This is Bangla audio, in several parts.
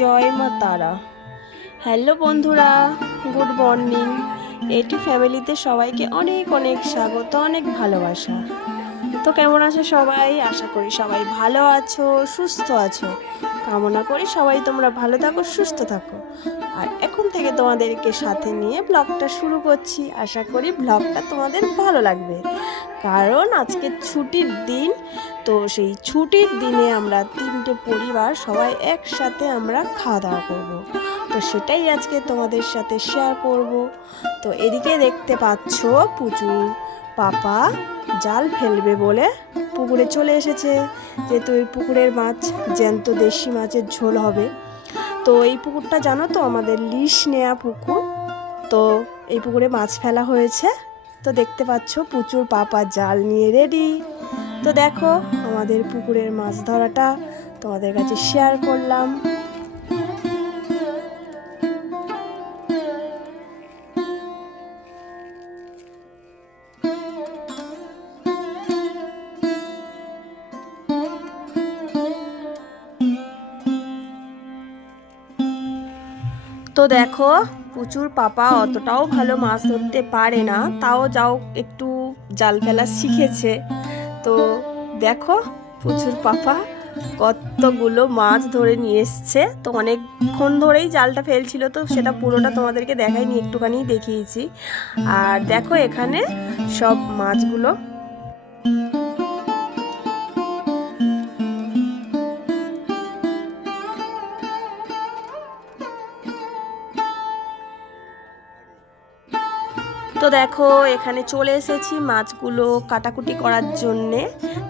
জয় মা তারা। হ্যালো বন্ধুরা, গুড মর্নিং। এটি ফ্যামিলিতে সবাইকে অনেক অনেক স্বাগত, অনেক ভালোবাসা। তো কেমন আছো সবাই? আশা করি সবাই ভালো আছো, সুস্থ আছো। কামনা করি সবাই তোমরা ভালো থাকো, সুস্থ থাকো। আর এখন থেকে তোমাদেরকে সাথে নিয়ে ব্লগটা শুরু করছি। আশা করি ব্লগটা তোমাদের ভালো লাগবে, কারণ আজকে ছুটির দিন। তো সেই ছুটির দিনে আমরা তিনটে পরিবার সবাই একসাথে আমরা খাওয়া দাওয়া করবো। তো সেটাই আজকে তোমাদের সাথে শেয়ার করব। তো এদিকে দেখতে পাচ্ছ পুচুর পাপা জাল ফেলবে বলে পুকুরে চলে এসেছে, যেহেতু এই পুকুরের মাছ জ্যান্ত দেশি মাছের ঝোল হবে। তো এই পুকুরটা জানো তো আমাদের লিজ নেয়া পুকুর। তো এই পুকুরে মাছ ফেলা হয়েছে। তো দেখতে পাচ্ছ পুচুর পাপা জাল নিয়ে রেডি। তো দেখো আমাদের পুকুরের মাছ ধরাটা তোমাদের কাছে শেয়ার করলাম। তো দেখো পুচুর পাপা অতটাও ভালো মাছ ধরতে পারে না, তাও যাও একটু জাল ফেলা শিখেছে। তো দেখো পুচুর পাপা কতগুলো মাছ ধরে নিয়ে এসছে। তো অনেকক্ষণ ধরেই জালটা ফেলছিল, তো সেটা পুরোটা তোমাদেরকে দেখাইনি, একটুখানি দেখিয়েছি। আর দেখো এখানে সব মাছগুলো তো দেখো এখানে চলে এসেছি মাছগুলো কাটাকুটি করার জন্যে।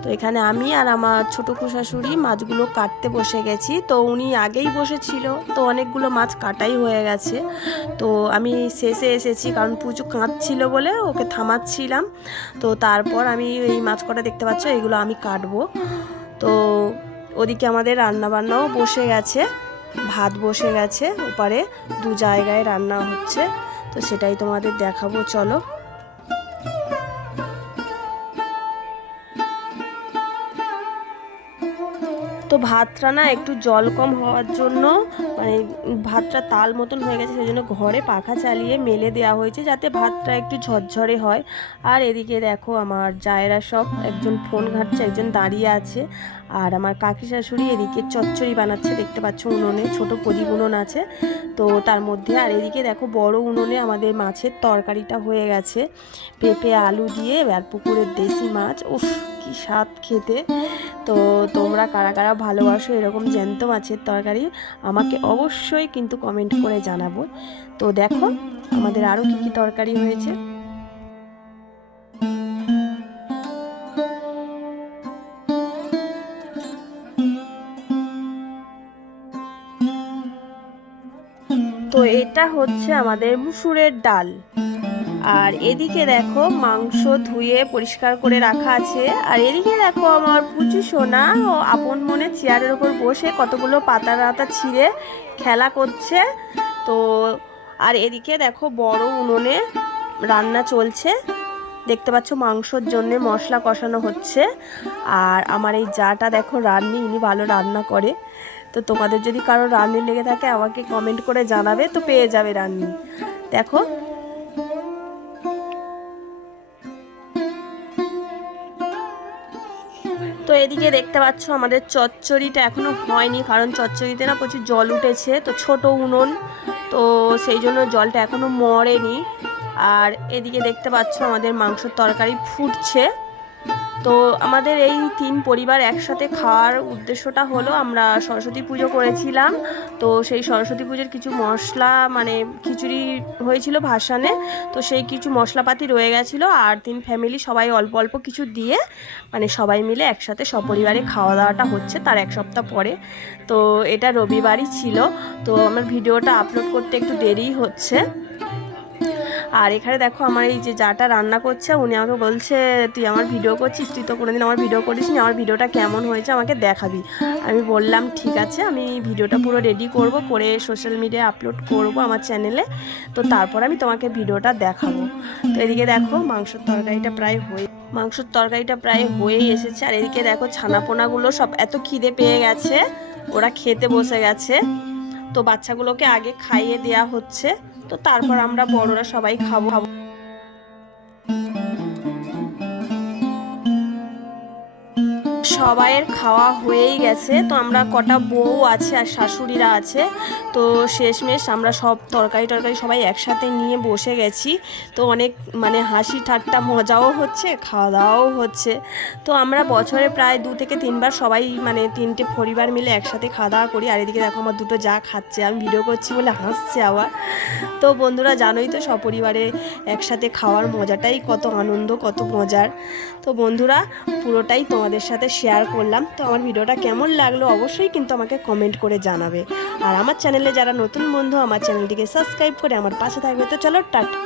তো এখানে আমি আর আমার ছোটো শাশুড়ি মাছগুলো কাটতে বসে গেছি। তো উনি আগেই বসেছিল, তো অনেকগুলো মাছ কাটাই হয়ে গেছে। তো আমি শেষে এসেছি, কারণ পুচু কাঁদছিল বলে ওকে থামাচ্ছিলাম। তো তারপর আমি এই মাছ কটা দেখতে পাচ্ছ, এগুলো আমি কাটবো। তো ওদিকে আমাদের রান্নাবান্নাও বসে গেছে, ভাত বসে গেছে, ওপারে দু জায়গায় রান্না হচ্ছে। তো সেটাই তোমাদের দেখাবো, চলো। তো ভাতটা না একটু জল কম হওয়ার জন্য, মানে ভাতটা তাল মতন হয়ে গেছে, সেই জন্য ঘরে পাখা চালিয়ে মেলে দেওয়া হয়েছে, যাতে ভাতটা একটু ঝরঝরে হয়। আর এদিকে দেখো আমার জায়েরা সব, একজন ফোন ঘাঁটছে, একজন দাঁড়িয়ে আছে। আর আমার কাকি শাশুড়ি এদিকে চচ্চড়ি বানাচ্ছে, দেখতে পাচ্ছ উনুনে ছোট প্রদীপ উনুন আছে তো তার মধ্যে। আর এদিকে দেখো বড় উনুনে আমাদের মাছের তরকারিটা হয়ে গেছে, পেঁপে আলু দিয়ে, আর পুকুরের দেশি মাছ। উফ কি স্বাদ খেতে। তো তোমরা কারা কারা ভালোবাসো এরকম জ্যান্ত মাছের তরকারি, আমাকে অবশ্যই কিন্তু কমেন্ট করে জানাবো। তো দেখো আমাদের আরও কী কী তরকারি হয়েছে। তো এটা হচ্ছে আমাদের মুসুরের ডাল। আর এদিকে দেখো মাংস ধুয়ে পরিষ্কার করে রাখা আছে। আর এদিকে দেখো আমার পুচু সোনা ও আপন মনে চেয়ারের ওপর বসে কতগুলো পাতা টাতা ছিঁড়ে খেলা করছে। তো আর এদিকে দেখো বড় উনুনে রান্না চলছে, দেখতে পাচ্ছ মাংসর জন্যে মশলা কষানো হচ্ছে। আর আমার এই জাটা দেখো রান্নি, ইনি ভালো রান্না করে। তো তোমাদের যদি কারো রান্নি লেগে থাকে আমাকে কমেন্ট করে জানাবে, তো পেয়ে যাবে রান্নি। দেখো তো এদিকে দেখতে পাচ্ছ আমাদের চচ্চড়িটা এখনো হয়নি, কারণ চচ্চড়িতে না প্রচুর জল উঠেছে, তো ছোট উনুন, তো সেই জন্য জলটা এখনো মরেনি। আর এদিকে দেখতে পাচ্ছ আমাদের মাংসের তরকারি ফুটছে। তো আমাদের এই তিন পরিবার একসাথে খাওয়ার উদ্দেশ্যটা হলো, আমরা সরস্বতী পুজো করেছিলাম। তো সেই সরস্বতী পুজোর কিছু মশলা, মানে খিচুড়ি হয়েছিল ভাসানে, তো সেই কিছু মশলাপাতি রয়ে গেছিলো। আর তিন ফ্যামিলি সবাই অল্প অল্প কিছু দিয়ে, মানে সবাই মিলে একসাথে সপরিবারে খাওয়া দাওয়াটা হচ্ছে তার এক সপ্তাহ পরে। তো এটা রবিবারই ছিল, তো আমার ভিডিওটা আপলোড করতে একটু দেরিই হচ্ছে। আর এখানে দেখো আমার এই যে যাটা রান্না করছে, উনি আমাকে বলছে তুই আমার ভিডিও করছিস, তুই তো কোনোদিন আমার ভিডিও করিস নি, আমার ভিডিওটা কেমন হয়েছে আমাকে দেখাবি। আমি বললাম ঠিক আছে, আমি ভিডিওটা পুরো রেডি করব, করে সোশ্যাল মিডিয়ায় আপলোড করব আমার চ্যানেলে, তো তারপর আমি তোমাকে ভিডিওটা দেখাবো। তো এদিকে দেখো মাংসের তরকারিটা প্রায় হয়েই এসেছে। আর এদিকে দেখো ছানাপোনাগুলো সব এত খিদে পেয়ে গেছে, ওরা খেতে বসে গেছে। তো বাচ্চাগুলোকে আগে খাইয়ে দেওয়া হচ্ছে, তো তারপর আমরা বড়রা সবাই খাবো। সবাইয়ের খাওয়া হয়েই গেছে, তো আমরা কটা বউ আছে আর শাশুড়িরা আছে, তো শেষমেশ আমরা সব তরকারি সবাই একসাথে নিয়ে বসে গেছি। তো অনেক মানে হাসি ঠাট্টা মজাও হচ্ছে, খাওয়া দাওয়াও হচ্ছে। তো আমরা বছরে প্রায় 2 থেকে 3 বার সবাই মানে 3টে পরিবার মিলে একসাথে খাওয়া দাওয়া করি। আর এদিকে দেখো আমার দুটো যা খাচ্ছে, আমি ভিডিও করছি বলে হাসছে আবার। তো বন্ধুরা জানোই তো সপরিবারে একসাথে খাওয়ার মজাটাই কত আনন্দ, কত মজার। তো বন্ধুরা পুরোটাই তোমাদের সাথে শেয়ার করলাম। তো আমার ভিডিওটা কেমন লাগলো অবশ্যই কিন্তু আমাকে কমেন্ট করে জানাবে। আর আমার চ্যানেলে যারা নতুন বন্ধু, আমার চ্যানেলটিকে সাবস্ক্রাইব করে আমার পাশে থাকবে। তো চলো টাটা।